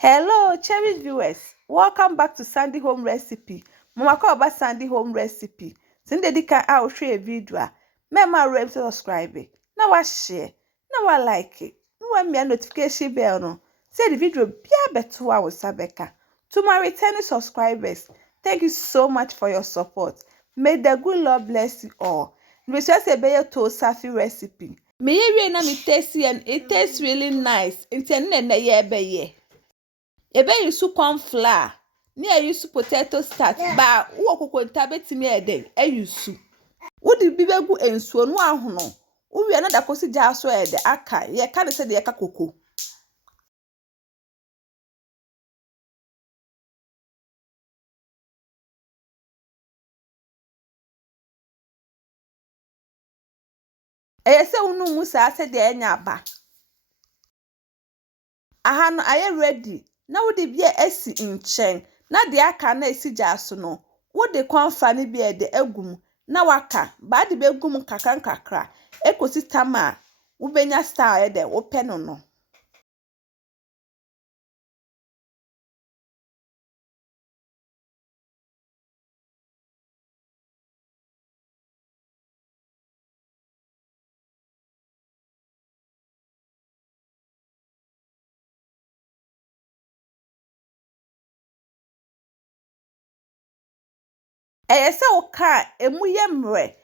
Hello, cherished viewers. Welcome back to Sandy Home Recipe. Mama call about Sandy Home Recipe. Sinde di kan a share video. Mema rem subscribe. Now I share. Now I like it. No me notification bell no. Say the video bia beto a Sabeka. To my returning subscribers, thank you so much for your support. May the good Lord bless you all. We just say be your TUO ZAAFI recipe. Me ye na me tasty and it tastes really nice. Intend na ye be ye. Ebe yusu corn flour, ni yusu potato starch, ba wo konkonta betimi eden ayusu. Wo di bi begu ensuo no ahono. Wo wi na da kosi gya so ede aka, ye ka de se de ye ka koko. Eye se unu mu sa se de enya ba. Aha no aye ready. Na wo de bi esi nchen. Na de aka na esi gya so no. Wo de konfa ni bi ede agum. Na waka ba de begum kakra ekosi tama wo benya style ede wo pe no. Eye se wo ka emu ye mre.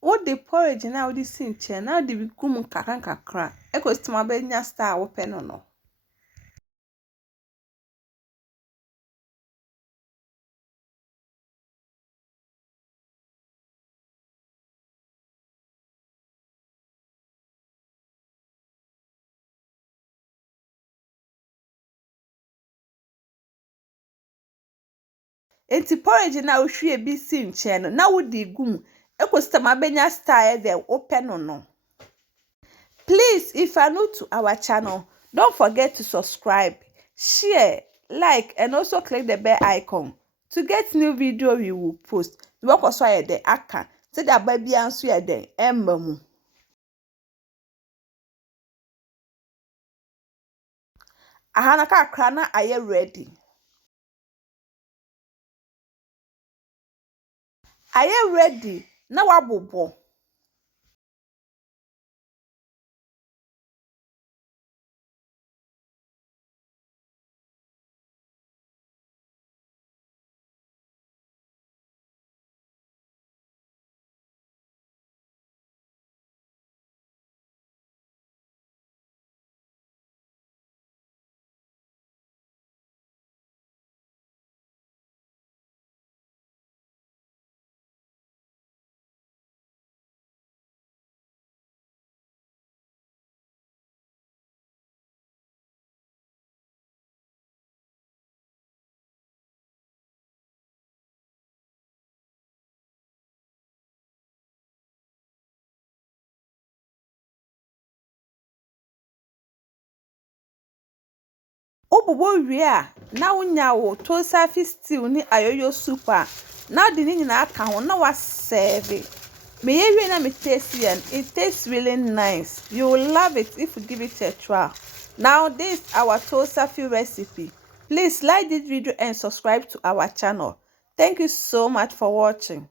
Wo de porridge na wo de sinche na wo de gum kakra ekostima benya style wo pe no. Enti porridge na wo hwie bi sinche no na wo de gum ekostima benya style de wo pe no. Please, if you are new to our channel, don't forget to subscribe, share, like, and also click the bell icon to get new video we will post. The work also the aka. Say that baby answer the embamu. Ahana ka krana aye ready. Aye ready. Na wabobo. Obobo wie a na wonya wo TUO ZAAFI stew ni ayoyo soup a na de ni nyina aka ho na wa serve. Me ye wie na me taste and it tastes really nice. You will love it if you give it a try. Now this is our TUO ZAAFI recipe. Please like this video and subscribe to our channel. Thank you so much for watching.